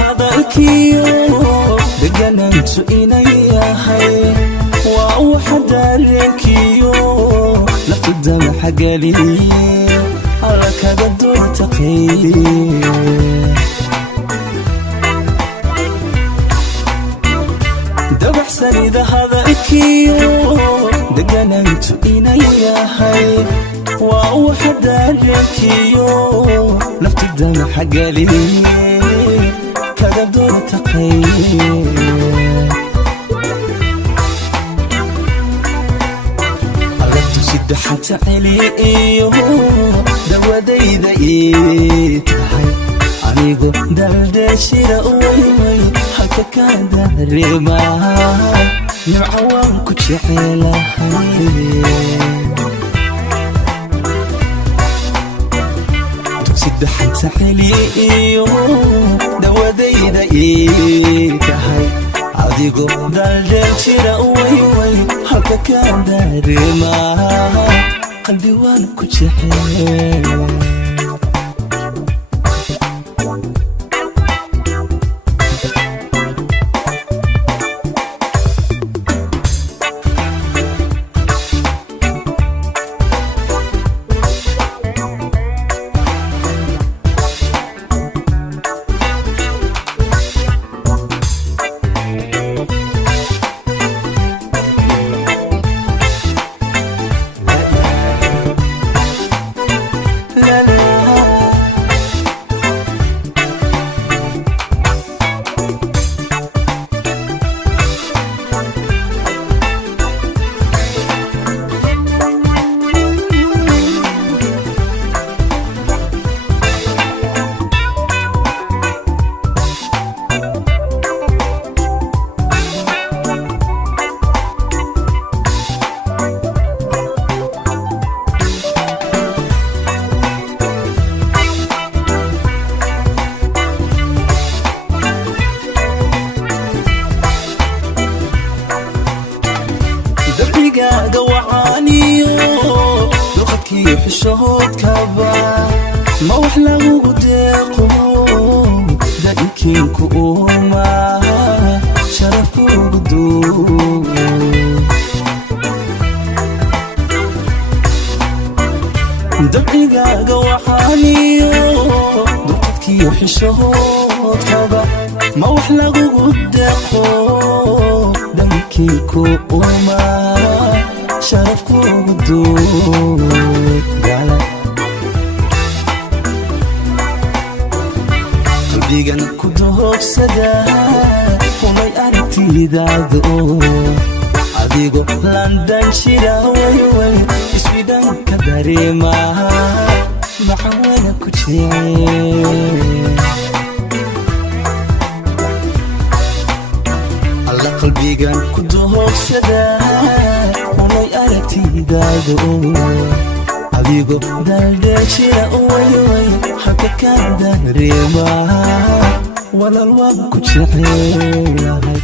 hadalkiyo deganantu inay yahay waa waxa dareenkiyo laftada maxagaliye alla kaga doortaqay dabaxsanida hadalkiyo deganantu inay yahay waa waxa dareenkiyo laftada maxagaliye kaga doortaqay حتى عليه دوديدا يتحي anigu daldashira way halka ka darema nucawaan ku jecelahay sadexanta xiliyo dawadayda tahay adigu daldashira way halka ka darema qalbi waan ku jecelahay وعانيو لغتكي حشود كبا ما وحلا وقديقو دايكين كوما شرفكو قدو دبعيقا وعانيو لغتكي حشود كبا ما وحلا وقديقو دايكين كوما شرفكو قدود قلبيقان كدوك سدا وماي أرتي دادو عديقو لندن شيرا وي اسويدان كداريما بحوانا كتشين الله قلبيقان كدوك سدا دادو adigo daldashira way halka ka darema walal waan ku jecelahay